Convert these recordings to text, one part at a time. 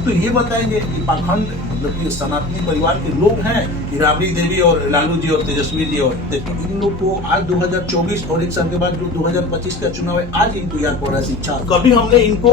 अब तो ये बताएंगे कि पाखंड मतलब कि सनातनी परिवार के लोग हैं कि राबड़ी देवी और लालू जी और तेजस्वी जी और इन लोग को आज 2024 और एक साल के बाद जो 2025 का चुनाव है आज इनको याद पड़ रहा है शिक्षा। कभी हमने इनको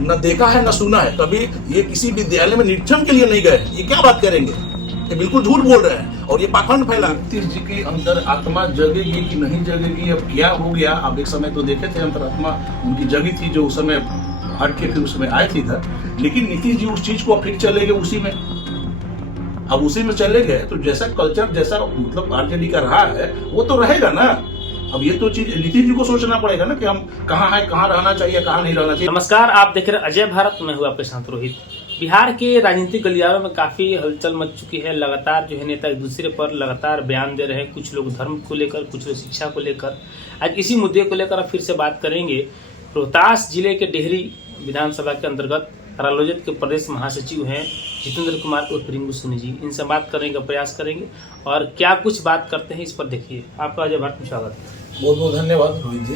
न देखा है न सुना है, कभी ये किसी विद्यालय में निरीक्षण के लिए नहीं गए। ये क्या बात करेंगे, ये बिल्कुल झूठ बोल रहे हैं और ये पाखंड फैला। नीतीश जी के अंदर आत्मा जगेगी कि नहीं जगेगी, अब क्या हो गया। अब एक समय तो देखे थे अंतरात्मा उनकी जगी थी जो उस समय हट के फिर उसमें आए थे इधर, लेकिन नीतीश जी उस चीज को अब फिर चले गए उसी में। अब उसी में चले गए तो जैसा कल्चर जैसा मतलब आरजेडी का रहा है वो तो रहेगा ना। अब ये तो चीज नीतीश जी को सोचना पड़ेगा ना कि हम कहाँ है, कहाँ रहना चाहिए, कहाँ नहीं रहना चाहिए। नमस्कार, आप देख रहे हैं अजय भारत, मैं हूँ आपके साथ रोहित। बिहार के राजनीतिक गलियारों में काफी हलचल मच चुकी है। लगातार जो है नेता एक दूसरे पर लगातार बयान दे रहे हैं, कुछ लोग धर्म को लेकर, कुछ लोग शिक्षा को लेकर। आज इसी मुद्दे को लेकर फिर से बात करेंगे। रोहतास जिले के डेहरी विधानसभा के अंतर्गत रालोजद के प्रदेश महासचिव हैं जितेंद्र कुमार उर्फ रिंकू सोनी जी, इनसे बात करने का प्रयास करेंगे और क्या कुछ बात करते हैं इस पर देखिए। आपका अजय भारत में स्वागत है। बहुत बहुत धन्यवाद रोहित जी।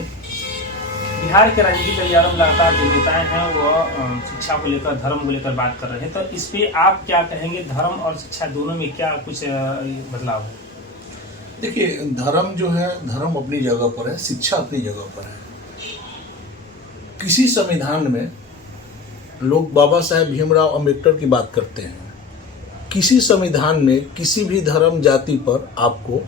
बिहार के राजनीतिक गलियारों में लगातार जो नेताएं हैं वो शिक्षा को लेकर, धर्म को लेकर बात कर रहे हैं, तो इस पे आप क्या कहेंगे? धर्म और शिक्षा दोनों में क्या कुछ बदलाव है? देखिए, धर्म जो है, धर्म अपनी जगह पर है, शिक्षा अपनी जगह पर है। किसी संविधान में लोग बाबा साहेब भीमराव अम्बेडकर की बात करते हैं। किसी संविधान में किसी भी धर्म जाति पर आपको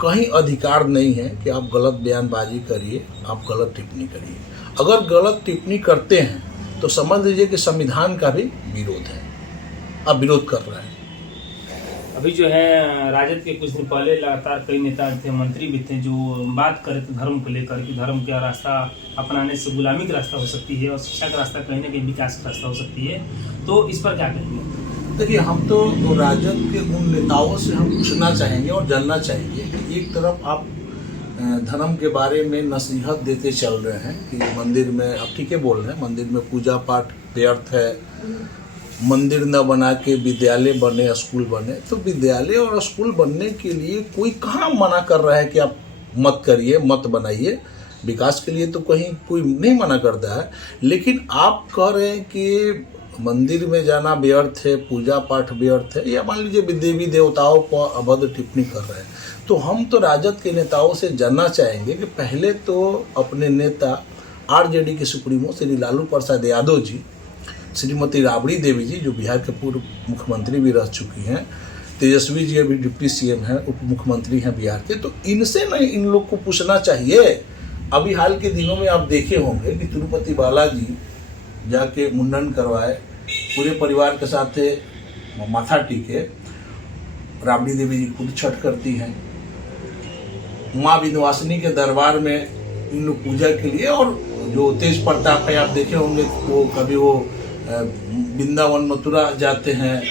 कहीं अधिकार नहीं है कि आप गलत बयानबाजी करिए, आप गलत टिप्पणी करिए। अगर गलत टिप्पणी करते हैं तो समझ लीजिए कि संविधान का भी विरोध है, आप विरोध कर रहे हैं। अभी जो है राजद के कुछ दिन पहले लगातार कई नेता थे, मंत्री भी थे, जो बात कर रहे थे धर्म को लेकर कि धर्म का रास्ता अपनाने से गुलामी का रास्ता हो सकती है और शिक्षा का रास्ता कहीं ना कहीं विकास का रास्ता हो सकती है, तो इस पर क्या कहेंगे? देखिए, हम तो राजद के उन नेताओं से हम पूछना चाहेंगे और जानना चाहेंगे कि एक तरफ आप धर्म के बारे में नसीहत देते चल रहे हैं कि मंदिर में, आप ठीक है बोल रहे हैं, मंदिर में पूजा पाठ व्यर्थ है, मंदिर न बना के विद्यालय बने, स्कूल बने। तो विद्यालय और स्कूल बनने के लिए कोई कहाँ मना कर रहा है कि आप मत करिए, मत बनाइए। विकास के लिए तो कहीं कोई नहीं मना करता है, लेकिन आप कह रहे हैं कि मंदिर में जाना व्यर्थ है, पूजा पाठ व्यर्थ है, या मान लीजिए देवी देवताओं पर अभद्र टिप्पणी कर रहे हैं। तो हम तो राजद के नेताओं से जानना चाहेंगे कि पहले तो अपने नेता आरजेडी के सुप्रीमो श्री लालू प्रसाद यादव जी, श्रीमती राबड़ी देवी जी जो बिहार के पूर्व मुख्यमंत्री भी रह चुकी हैं, तेजस्वी जी अभी डिप्टी सीएम हैं, उप मुख्यमंत्री हैं बिहार के, तो इनसे नहीं इन लोग को पूछना चाहिए। अभी हाल के दिनों में आप देखे होंगे कि तिरुपति बालाजी जाके मुंडन करवाए, पूरे परिवार के साथ माथा टीके। राबड़ी देवी जी खुद छठ करती हैं, माँ विंध्यवासिनी के दरबार में इन लोग पूजा के लिए। और जो तेज प्रताप है, आप देखे होंगे, वो कभी वो वृंदावन मथुरा जाते हैं,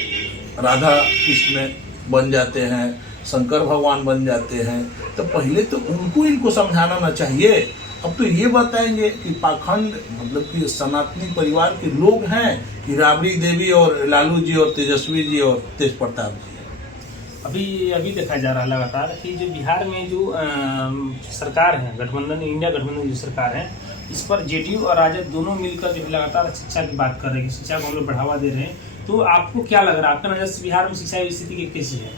राधा कृष्ण बन जाते हैं, शंकर भगवान बन जाते हैं। तो पहले तो उनको इनको समझाना ना चाहिए। अब तो ये बताएंगे कि पाखंड मतलब कि सनातनी परिवार के लोग हैं कि राबड़ी देवी और लालू जी और तेजस्वी जी और तेज प्रताप जी। अभी देखा जा रहा है लगातार कि जो बिहार में जो सरकार है, गठबंधन, इंडिया गठबंधन जो सरकार है, इस पर जेडीयू और राजद दोनों मिलकर जो लगातार शिक्षा की बात कर रहे हैं, शिक्षा को हम लोग बढ़ावा दे रहे हैं। तो आपको क्या लग रहा है, आपका नजर से बिहार में शिक्षा की स्थिति कैसी है?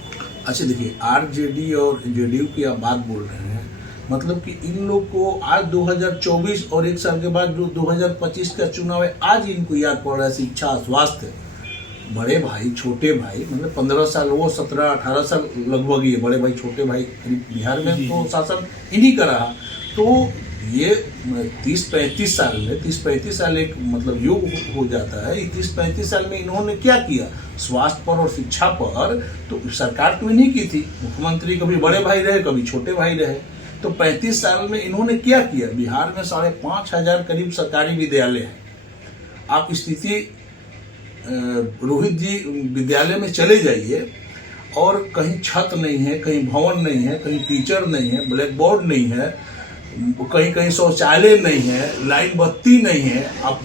अच्छा, देखिए, आरजेडी और जेडीयू की आप बात बोल रहे हैं, मतलब कि इन लोग को आज 2024 और एक साल के बाद जो 2025 का चुनाव है आज इनको याद पड़ रहा है शिक्षा, स्वास्थ्य। बड़े भाई छोटे भाई, मतलब 15 साल, वो 17-18 साल लगभग ही है, बड़े भाई छोटे भाई बिहार में तो शासन इन्हीं का रहा। तो ये 30-35 साल में, 30-35 साल एक मतलब युग हो जाता है। 30-35 साल में इन्होंने क्या किया स्वास्थ्य पर और शिक्षा पर? तो सरकार तो इन्हीं की थी, मुख्यमंत्री कभी बड़े भाई रहे, कभी छोटे भाई रहे। तो 35 साल में इन्होंने क्या किया? बिहार में 5,500 करीब सरकारी विद्यालय हैं। आप स्थिति रोहित जी विद्यालय में चले जाइए और कहीं छत नहीं है, कहीं भवन नहीं है, कहीं टीचर नहीं है, ब्लैक बोर्ड नहीं है, कहीं कहीं शौचालय नहीं है, लाइट बत्ती नहीं है। आप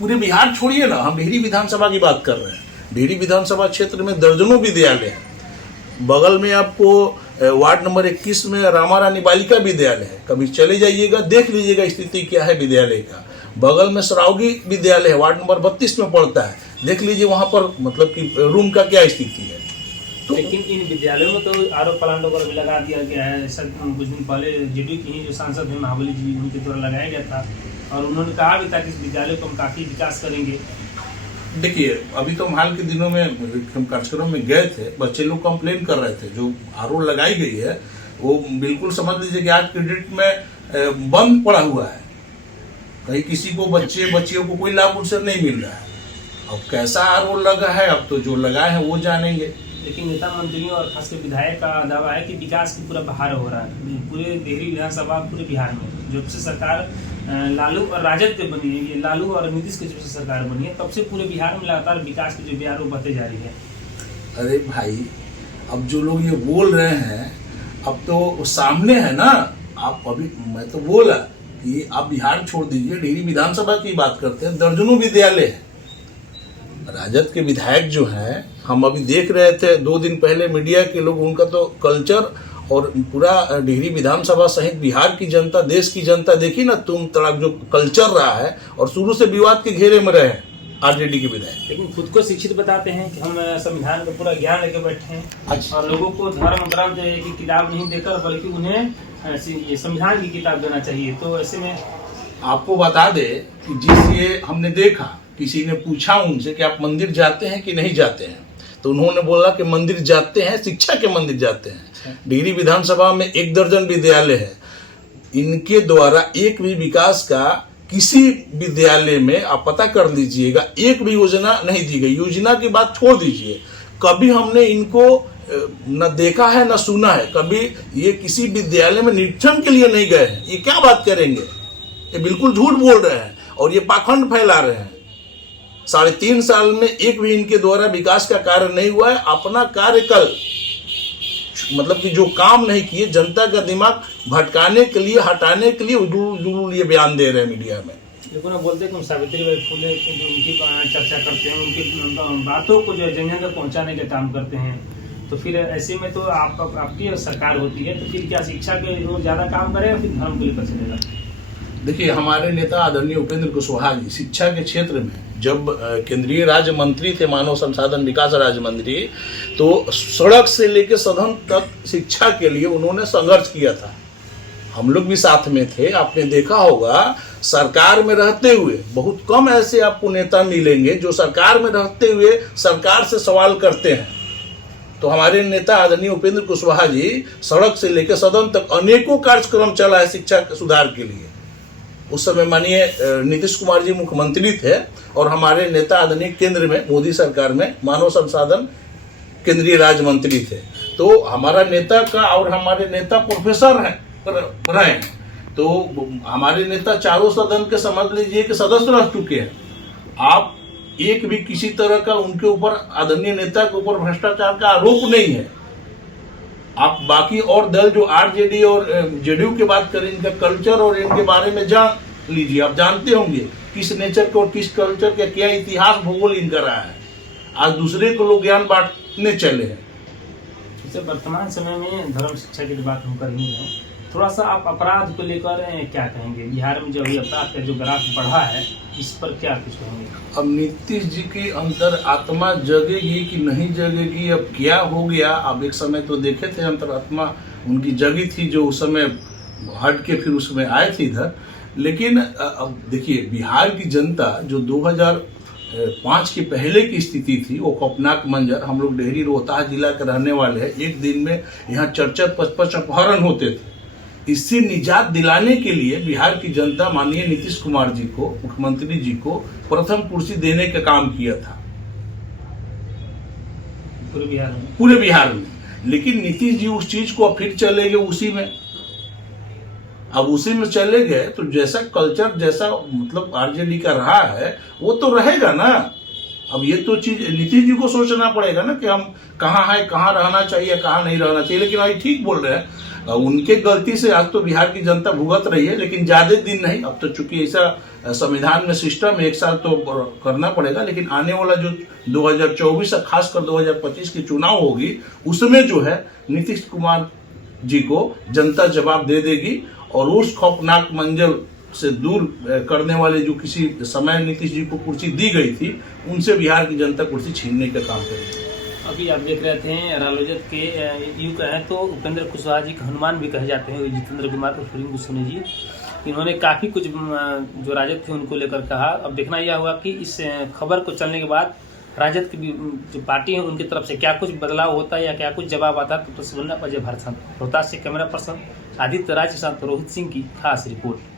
पूरे बिहार छोड़िए ना, हम डेहरी विधानसभा की बात कर रहे हैं। डेहरी विधानसभा क्षेत्र में दर्जनों विद्यालय हैं। बगल में आपको वार्ड नंबर 21 में रामा रानी बालिका विद्यालय है, कभी चले जाइएगा, देख लीजिएगा स्थिति क्या है विद्यालय का। बगल में सरावगी विद्यालय है, वार्ड नंबर 32 में पड़ता है, देख लीजिए वहाँ पर मतलब कि रूम का क्या स्थिति है। तो लेकिन इन विद्यालयों में तो आरओ प्लांट वगैरह भी लगा दिया गया है। ऐसा कुछ दिन पहले जेडीयू के ही जो सांसद हैं महाबली जी, उनके द्वारा लगाया गया था और उन्होंने कहा भी था कि इस विद्यालय को हम काफ़ी विकास करेंगे। देखिए अभी तो हाल के दिनों में हम कार्यक्रम में गए थे, बच्चे लोग कंप्लेन कर रहे थे जो आरओ लगाई गई है वो बिल्कुल समझ लीजिए कि आज के डेट में बंद पड़ा हुआ है। कहीं किसी को बच्चियों को कोई लाभ उससे नहीं मिल रहा है। अब कैसा आरओ लगा है, अब तो जो लगाए हैं वो जानेंगे। लेकिन नेता मंत्रियों और खासकर विधायक का दावा है कि विकास की पूरा बहार हो रहा है पूरे देहरी विधानसभा पूरे बिहार में। जब से सरकार लालू और राजद के बनी है, ये लालू और नीतीश के जब से सरकार बनी है तब से पूरे बिहार में लगातार विकास की जो बिहार वो बढ़ते जा रही है। अरे भाई अब जो लोग ये बोल रहे हैं अब तो सामने है ना। आप अभी मैं तो बोला कि आप बिहार छोड़ दीजिए, डेहरी विधानसभा की बात करते हैं, दर्जनों विद्यालय है। राजद के विधायक जो हैं, हम अभी देख रहे थे 2 दिन पहले मीडिया के लोग, उनका तो कल्चर और पूरा डेहरी विधानसभा सहित बिहार की जनता, देश की जनता देखी ना तुम तड़ाक जो कल्चर रहा है और शुरू से विवाद के घेरे में रहे हैं आरजेडी के विधायक। लेकिन खुद को शिक्षित बताते हैं कि हम संविधान का पूरा ज्ञान लेके बैठे हैं। अच्छा। और लोगों को धर्म ग्रंथ की किताब नहीं देकर बल्कि उन्हें ये संविधान की किताब देना चाहिए। तो ऐसे में आपको बता दे कि जिस ये हमने देखा, किसी ने पूछा उनसे कि आप मंदिर जाते हैं कि नहीं जाते हैं, तो उन्होंने बोला कि मंदिर जाते हैं, शिक्षा के मंदिर जाते हैं। डेहरी विधानसभा में 1 दर्जन विद्यालय है, इनके द्वारा एक भी विकास का किसी विद्यालय में आप पता कर लीजिएगा एक भी योजना नहीं दी गई। योजना की बात छोड़ दीजिए, कभी हमने इनको न देखा है न सुना है, कभी ये किसी विद्यालय में निरीक्षण के लिए नहीं गए हैं। ये क्या बात करेंगे, ये बिल्कुल झूठ बोल रहे हैं और ये पाखंड फैला रहे हैं। 3.5 साल में एक भी इनके द्वारा विकास का कार्य नहीं हुआ है। अपना कार्य कल मतलब कि जो काम नहीं किए, जनता का दिमाग भटकाने के लिए, हटाने के लिए उलूल ये बयान दे रहे हैं मीडिया में। लेकिन बोलते हैं कि सावित्रीबाई फुले जो उनकी चर्चा करते हैं, उनकी बातों को जो है जन जन तक पहुँचाने का काम करते हैं। तो फिर ऐसे में तो आपकी सरकार होती है, तो फिर क्या शिक्षा के लोग ज़्यादा काम करेगा फिर धर्म को लेकर चलेगा? देखिए हमारे नेता आदरणीय उपेंद्र कुशवाहा जी शिक्षा के क्षेत्र में जब केंद्रीय राज्य मंत्री थे, मानव संसाधन विकास राज्य मंत्री, तो सड़क से लेकर सदन तक शिक्षा के लिए उन्होंने संघर्ष किया था। हम लोग भी साथ में थे। आपने देखा होगा सरकार में रहते हुए बहुत कम ऐसे आपको नेता मिलेंगे जो सरकार में रहते हुए सरकार से सवाल करते हैं। तो हमारे नेता आदरणीय उपेंद्र कुशवाहा जी सड़क से लेकर सदन तक अनेकों कार्यक्रम चला है शिक्षा के सुधार के लिए। उस समय माननीय नीतीश कुमार जी मुख्यमंत्री थे और हमारे नेता आदरणीय केंद्र में मोदी सरकार में मानव संसाधन केंद्रीय राज्य मंत्री थे। तो हमारा नेता का और हमारे नेता प्रोफेसर हैं रहे हैं, तो हमारे नेता चारों सदन के समझ लीजिए कि सदस्य रह चुके हैं। आप एक भी किसी तरह का उनके ऊपर, आदरणीय नेता के ऊपर भ्रष्टाचार का आरोप नहीं है। आप बाकी और दल जो आरजेडी और जेडीयू की बात करें, इनका कल्चर और इनके बारे में जान लीजिए। आप जानते होंगे किस नेचर के और किस कल्चर का क्या इतिहास भूगोल इनका रहा है। आज दूसरे को लोग ज्ञान बांटने चले हैं। जैसे वर्तमान समय में धर्म शिक्षा की बात हम कर ही हैं, थोड़ा सा आप अपराध को लेकर क्या कहेंगे? बिहार में जो अभी अपराध का जो ग्राफ बढ़ा है, इस पर क्या कुछ कहेंगे? अब नीतीश जी की अंतर आत्मा जगेगी कि नहीं जगेगी, अब क्या हो गया। अब एक समय तो देखे थे अंतर आत्मा उनकी जगी थी, जो उस समय हट के फिर उसमें आए थे इधर। लेकिन अब देखिए बिहार की जनता जो 2005 के पहले की स्थिति थी, वो खौफनाक मंजर। हम लोग डेहरी रोहतास जिला के रहने वाले हैं। एक दिन में यहाँ 4-5 अपहरण होते थे। इससे निजात दिलाने के लिए बिहार की जनता माननीय नीतीश कुमार जी को, मुख्यमंत्री जी को प्रथम कुर्सी देने का काम किया था पूरे बिहार में। लेकिन नीतीश जी उस चीज को फिर चले गए उसी में। अब उसी में चले गए तो जैसा कल्चर, जैसा मतलब आरजेडी का रहा है वो तो रहेगा ना। अब ये तो चीज नीतीश जी को सोचना पड़ेगा ना कि हम कहाँ है, कहाँ रहना चाहिए, कहाँ नहीं रहना चाहिए। लेकिन अभी ठीक बोल रहे हैं, उनके गलती से आज तो बिहार की जनता भुगत रही है, लेकिन ज्यादा दिन नहीं। अब तो चूंकि ऐसा संविधान में सिस्टम 1 साल तो करना पड़ेगा, लेकिन आने वाला जो 2024 खासकर 2025 की चुनाव होगी, उसमें जो है नीतीश कुमार जी को जनता जवाब दे देगी और उस खौफनाक मंजर से दूर करने वाले जो किसी समय नीतीश जी को कुर्सी दी गई थी, उनसे बिहार की जनता कुर्सी छीनने का काम करेगी। अभी आप देख रहे थे रालोजत के यूँ कहें तो उपेंद्र कुशवाहा जी का हनुमान भी कहे जाते हैं जितेंद्र कुमार उर्फ रिंकू सोनी जी। इन्होंने काफ़ी कुछ जो राजद थे उनको लेकर कहा। अब देखना यह हुआ कि इस खबर को चलने के बाद राजद की जो पार्टी है उनकी तरफ से क्या कुछ बदलाव होता है या क्या कुछ जवाब आता है। तो सुनना अजय भारत रोहतास से कैमरा पर्सन आदित्य राज के साथ रोहित सिंह की खास रिपोर्ट।